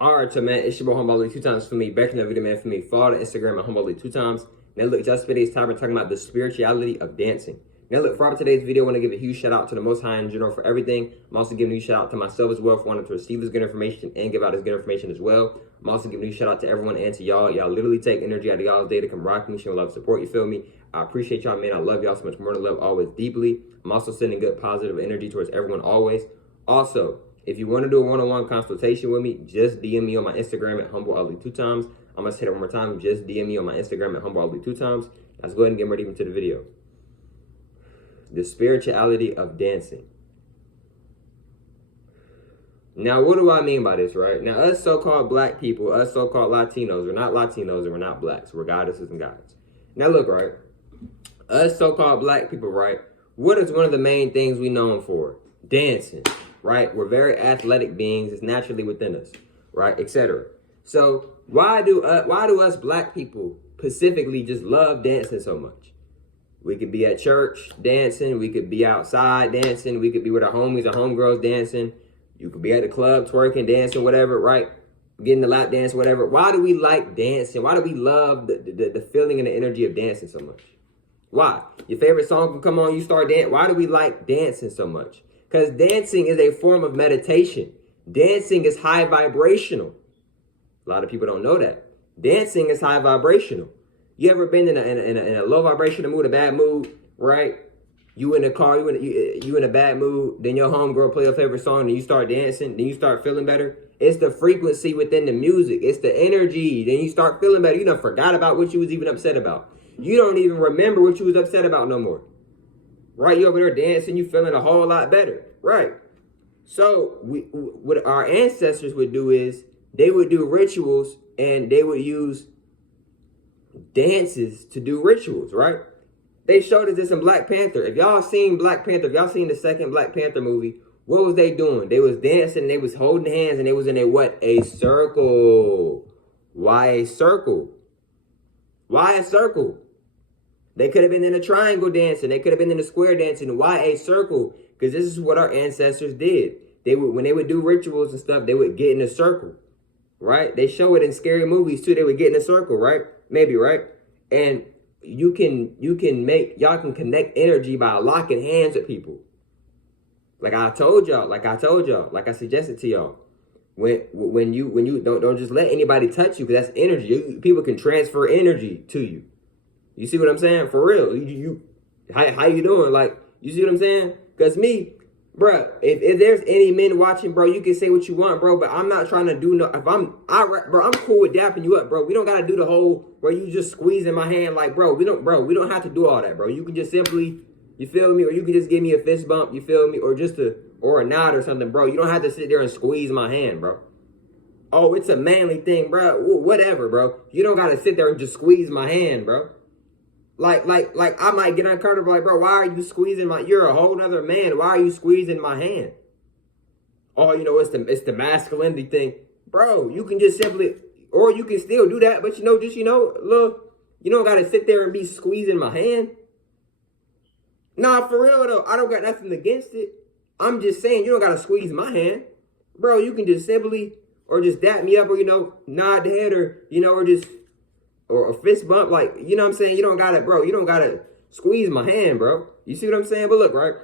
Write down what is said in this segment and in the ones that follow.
All right, so man, it's your boy Humble 2 times for me. Back in the video, man, for me. Follow the Instagram at Humble 2 times. Now look, just for today's time, we're talking about the spirituality of dancing. Now look, for today's video, I want to give a huge shout out to the Most High in general for everything. I'm also giving a huge shout out to myself as well for wanting to receive this good information and give out this good information as well. I'm also giving a huge shout out to everyone and to y'all. Y'all literally take energy out of y'all's day to come rock me, show love, support, you feel me? I appreciate y'all, man. I love y'all so much more than love, always deeply. I'm also sending good positive energy towards everyone always. Also, if you want to do a one-on-one consultation with me, just DM me on my Instagram at HumbleAli2times. I'm going to say it one more time. Just DM me on my Instagram at HumbleAli2times. Let's go ahead and get ready into the video. The spirituality of dancing. Now, what do I mean by this, right? Now, us so-called black people, us so-called Latinos, we're not Latinos and we're not blacks. We're goddesses and gods. Now, look, right? Us so-called black people, right? What is one of the main things we known for? Dancing. Right? We're very athletic beings. It's naturally within us, right? Etc. So why do us black people specifically just love dancing so much? We could be at church dancing. We could be outside dancing. We could be with our homies or homegirls dancing. You could be at the club twerking, dancing, whatever, right? Getting the lap dance, whatever. Why do we like dancing? Why do we love the feeling and the energy of dancing so much? Why? Your favorite song can come on, you start dancing. Why do we like dancing so much? Because dancing is a form of meditation. Dancing is high vibrational. A lot of people don't know that. Dancing is high vibrational. You ever been in a low vibrational mood, a bad mood, right? You in the car, you in a bad mood, then your homegirl play your favorite song, then you start dancing, then you start feeling better. It's the frequency within the music. It's the energy. Then you start feeling better. You done forgot about what you was even upset about. You don't even remember what you was upset about no more. Right, you over there dancing, you feeling a whole lot better, right? So what our ancestors would do is they would do rituals and they would use dances to do rituals, right? They showed us this in Black Panther. If y'all seen Black Panther, if y'all seen the second Black Panther movie, what was they doing? They was dancing, they was holding hands, and they was in a what? A circle. Why a circle? Why a circle? They could have been in a triangle dancing. They could have been in a square dancing. Why a circle? Because this is what our ancestors did. They would, when they would do rituals and stuff, they would get in a circle, right? They show it in scary movies too. They would get in a circle, right? Maybe, right? And y'all can connect energy by locking hands with people. Like I told y'all, like I suggested to y'all. When you don't just let anybody touch you, because that's energy. People can transfer energy to you. You see what I'm saying? For real. How you doing? Like, you see what I'm saying? Because me, bro, if there's any men watching, bro, you can say what you want, bro, but I'm not trying to do no, bro, I'm cool with dapping you up, bro. We don't got to do the whole, bro, you just squeezing my hand like, bro, we don't have to do all that, bro. You can just simply, you feel me? Or you can just give me a fist bump, you feel me? Or a nod or something, bro. You don't have to sit there and squeeze my hand, bro. Oh, it's a manly thing, bro. Ooh, whatever, bro. You don't got to sit there and just squeeze my hand, bro. Like I might get uncomfortable, like, bro, why are you squeezing you're a whole nother man. Why are you squeezing my hand? Oh, you know, it's the masculinity thing. Bro, you can just simply, or you can still do that, but look, you don't got to sit there and be squeezing my hand. Nah, for real though, I don't got nothing against it. I'm just saying, you don't got to squeeze my hand. Bro, you can just simply, or just dap me up, or, nod the head, or a fist bump, like, you know what I'm saying? You don't gotta squeeze my hand, bro. You see what I'm saying? But look, right?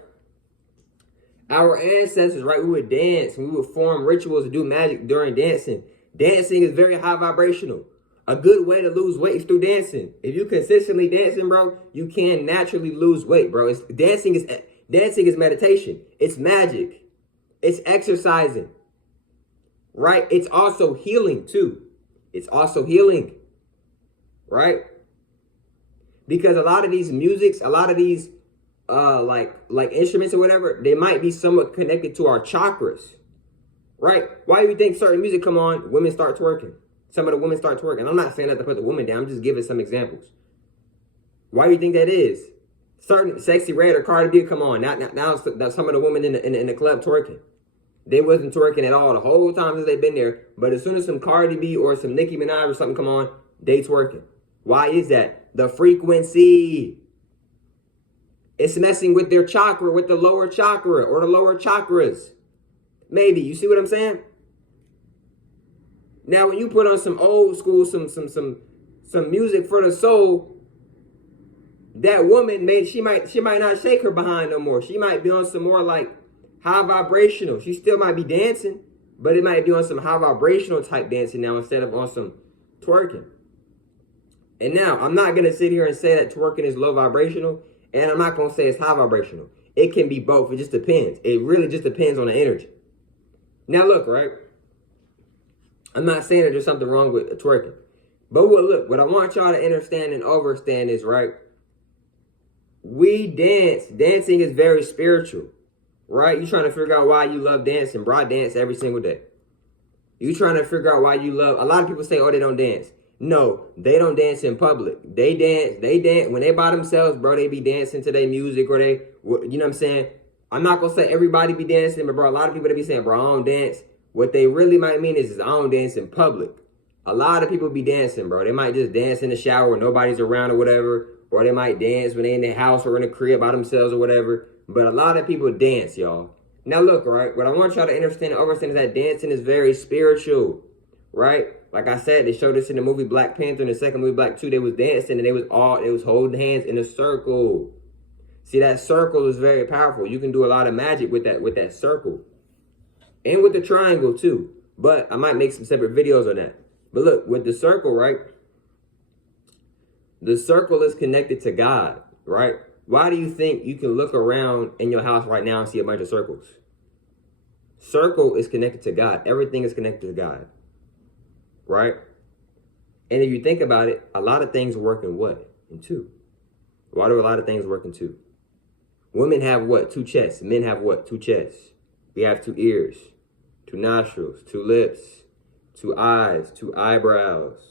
Our ancestors, right, we would dance, we would form rituals to do magic during dancing. Dancing is very high vibrational. A good way to lose weight is through dancing. If you consistently dancing, bro, you can naturally lose weight, bro. Dancing is meditation. It's magic. It's exercising, right? It's also healing, too. It's also healing. Right? Because a lot of these musics, a lot of these like instruments or whatever, they might be somewhat connected to our chakras. Right? Why do you think certain music come on, women start twerking? Some of the women start twerking. I'm not saying that to put the women down, I'm just giving some examples. Why do you think that is? Certain Sexy Red or Cardi B come on. Now some of the women in the club twerking. They wasn't twerking at all the whole time that they've been there. But as soon as some Cardi B or some Nicki Minaj or something come on, they twerking. Why is that? The frequency. It's messing with their chakra, with the lower chakra or the lower chakras. Maybe. You see what I'm saying? Now, when you put on some old school, some music for the soul, that woman she might not shake her behind no more. She might be on some more like high vibrational. She still might be dancing, but it might be on some high vibrational type dancing now instead of on some twerking. And now, I'm not going to sit here and say that twerking is low vibrational, and I'm not going to say it's high vibrational. It can be both. It just depends. It really just depends on the energy. Now, look, right? I'm not saying that there's something wrong with twerking. But what I want y'all to understand and understand is, right? We dance. Dancing is very spiritual, right? You trying to figure out why you love dancing. Bro, I dance every single day. You trying to figure out why you love... A lot of people say, oh, they don't dance. No, they don't dance in public. They dance. When they by themselves, bro, they be dancing to their music or they... You know what I'm saying? I'm not going to say everybody be dancing, but, bro, a lot of people, they be saying, bro, I don't dance. What they really might mean is I don't dance in public. A lot of people be dancing, bro. They might just dance in the shower when nobody's around or whatever. Or they might dance when they in their house or in a crib by themselves or whatever. But a lot of people dance, y'all. Now, look, right? What I want y'all to understand and understand is that dancing is very spiritual, right? Like I said, they showed this in the movie Black Panther. In the second movie, Black 2, they was dancing and they was holding hands in a circle. See, that circle is very powerful. You can do a lot of magic with that circle. And with the triangle, too. But I might make some separate videos on that. But look, with the circle, right? The circle is connected to God, right? Why do you think you can look around in your house right now and see a bunch of circles? Circle is connected to God. Everything is connected to God, right? And if you think about it, a lot of things work in what? In two. Why do a lot of things work in two? Women have what? 2 chests. Men have what? 2 chests. We have 2 ears, 2 nostrils, 2 lips, 2 eyes, 2 eyebrows,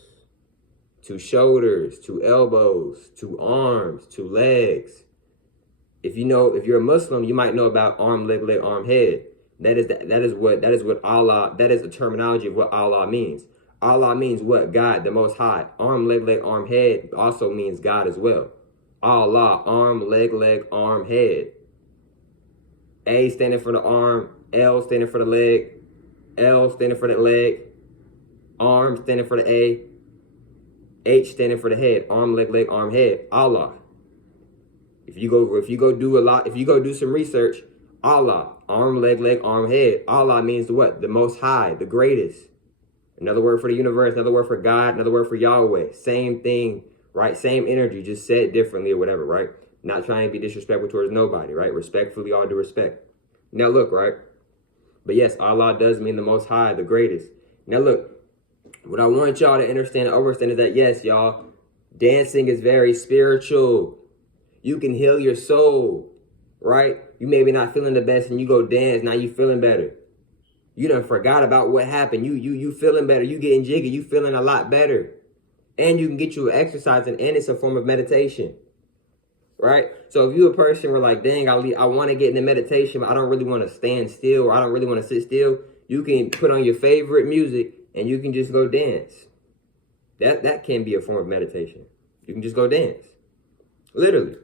2 shoulders, 2 elbows, 2 arms, 2 legs. If you're a Muslim, you might know about arm, leg, arm, head. That is what Allah, that is the terminology of what Allah means. Allah means what? God, the Most High. Arm, leg, arm, head also means God as well. Allah, arm, leg, arm, head. A standing for the arm, L standing for the leg, L standing for the leg, arm standing for the A, H standing for the head. Arm, leg, arm, head. Allah. If you go do some research, Allah, arm, leg, arm, head. Allah means what? The Most High, the greatest. Another word for the universe, another word for God, another word for Yahweh. Same thing, right? Same energy, just said differently or whatever, right? Not trying to be disrespectful towards nobody, right? Respectfully, all due respect. Now look, right? But yes, Allah does mean the Most High, the greatest. Now look, what I want y'all to understand and understand is that yes, y'all, dancing is very spiritual. You can heal your soul, right? You maybe not feeling the best and you go dance, now you feeling better. You done forgot about what happened. You feeling better. You getting jiggy. You feeling a lot better. And you can get you exercising, and it's a form of meditation, right? So if you're a person where like, dang, I want to get into meditation, but I don't really want to stand still or I don't really want to sit still, you can put on your favorite music and you can just go dance. That can be a form of meditation. You can just go dance. Literally,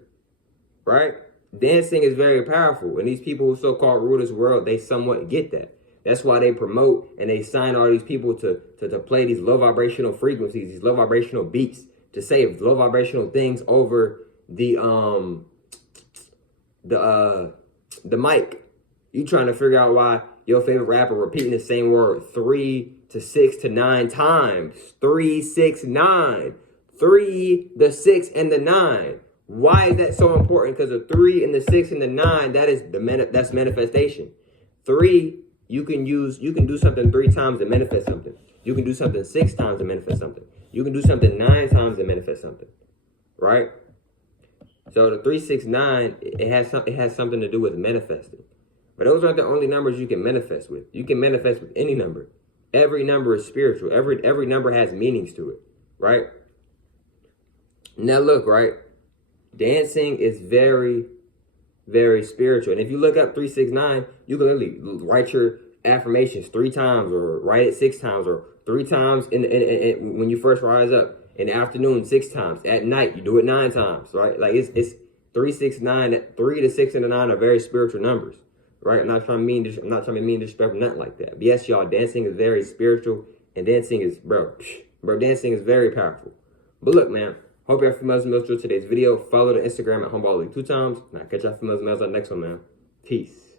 right? Dancing is very powerful. And these people who so-called rule this world, they somewhat get that. That's why they promote and they sign all these people to play these low vibrational frequencies, these low vibrational beats, to say low vibrational things over the mic. You trying to figure out why your favorite rapper repeating the same word 3 to 6 to 9 times. 3, 6, 9. 3, the 6, and the 9. Why is that so important? Because the 3 and the 6 and the 9, that's manifestation. 3. You can do something 3 times to manifest something. You can do something 6 times to manifest something. You can do something 9 times to manifest something, right? So the 3, 6, 9, it has something to do with manifesting. But those aren't the only numbers you can manifest with. You can manifest with any number. Every number is spiritual. Every number has meanings to it, right? Now look, right? Dancing is very, very spiritual. And if you look up 369, you can literally write your affirmations 3 times or write it 6 times or 3 times when you first rise up. In the afternoon, 6 times. At night, you do it 9 times, right? Like it's 3, 6, 9. 3 to 6 and the 9 are very spiritual numbers, right? I'm not trying to mean disrespectful, nothing like that. But yes, y'all, dancing is very spiritual. And dancing is, dancing is very powerful. But look, man, hope y'all females and males enjoyed today's video. Follow the Instagram at Homeball League 2 times. And I'll catch y'all females and males on the next one, man. Peace.